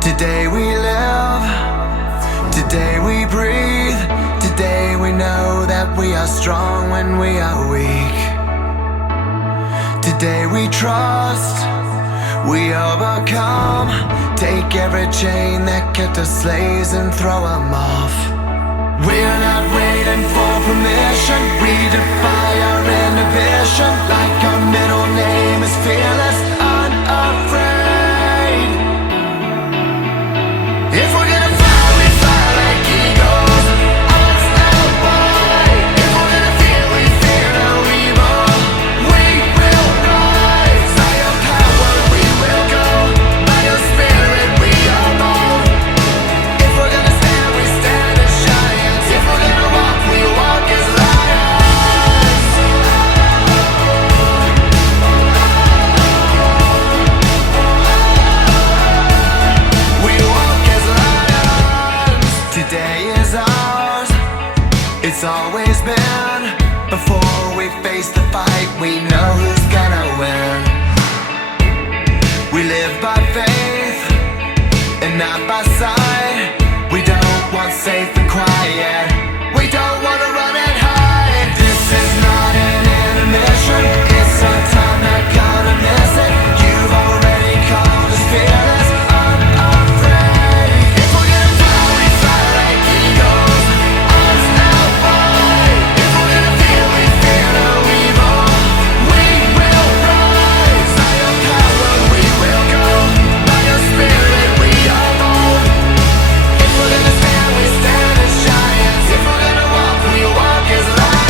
Today we live, today we breathe, today we know that we are strong when we are weak. Today we trust, we overcome, take every chain that kept us slaves and throw them off. We're not waiting for permission, we defy our inhibition, like our middle name is fearless, unafraid. If we're gonna fly, we fly like eagles, unstoppable. If we're gonna fear, we fear no evil. We will rise, by your power we will go, by your spirit we are bold. If we're gonna stand, we stand as giants. If we're gonna walk, we walk as lions. We walk as lions. Today is ours, it's always been. Before we face the fight, we know who's gonna win. We live by faith and not by sight. We don't want safe and quiet, we don't want to run and hide. This is not an intermission, it's our time, not gonna miss it. You've already called us fearless, unafraid. If we're gonna fly, we fly like eagles, unstoppable. If we're gonna fear, we fear no evil. We will rise, by your power we will go, by your spirit we are bold. If we're gonna stand, we stand as giants. If we're gonna walk, we walk as lions.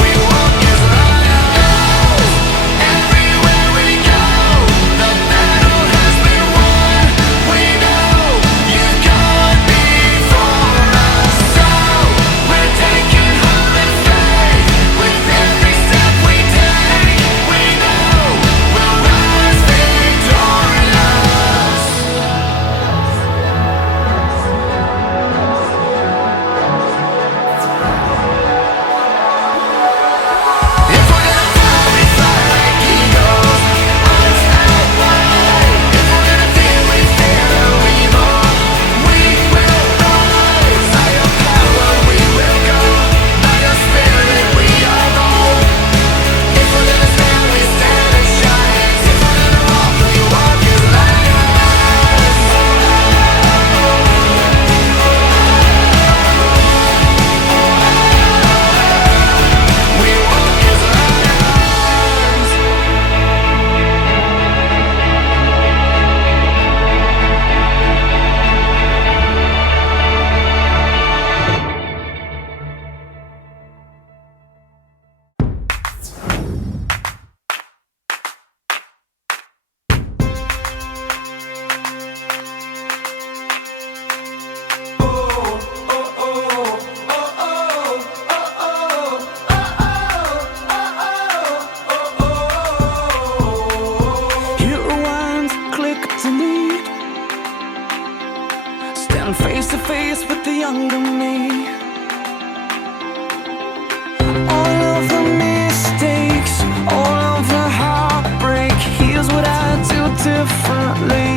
We walk as lions. Everywhere we go, the battle has been won. We know you've gone before us, so we're taking hold in faith. With every step we take, we know we'll rise victorious. If we're gonna fly, we fly like eagles, unstoppable. If we're gonna fear, we fear no evil. We will rise, by your power we will go, by your spirit we are bold. If we're gonna stand, we stand as giants. If we're gonna walk, we walk as lions. We walk as lions. Hit rewind, click delete. Stand face to face with the younger me. All of the mistakes, all of the heartbreak. Here's what I do differently.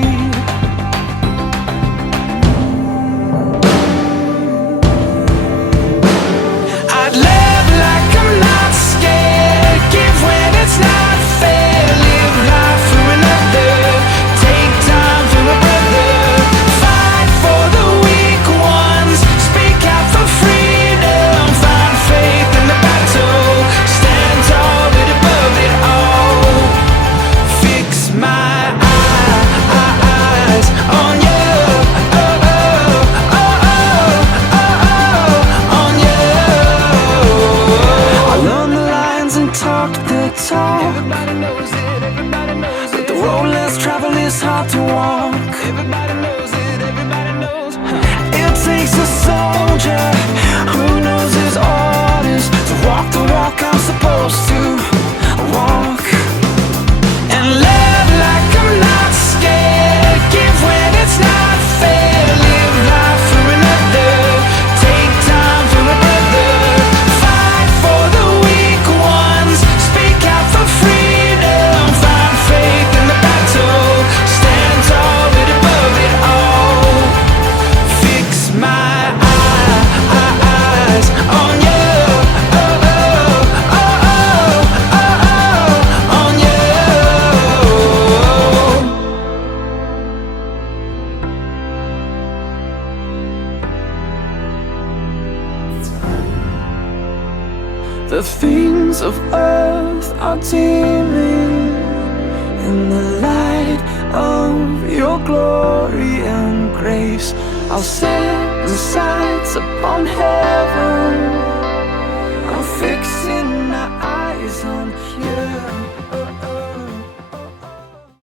I'd live like I'm not scared. Give when it's not fair. Live life for another. Take time for a brother. Fight for the weak ones. Speak out for freedom. Find faith in the battle. Stand tall but above it all. Fix my eyes on you. Oh, oh, oh, oh, oh, on you. I learned the lines and talked the talk. Everybody knows it, everybody knows it. But the road less traveled is hard to walk. Everybody knows it, everybody knows. It takes a soldier who knows his orders to walk the walk I'm supposed to walk. And live like I'm not scared. Give when it's not fair. Live life for another. Take time for a brother. Fight for the weak. The things of earth are dimming in the light of your glory and grace. I'll set my sights upon heaven. I'm fixing my eyes on you.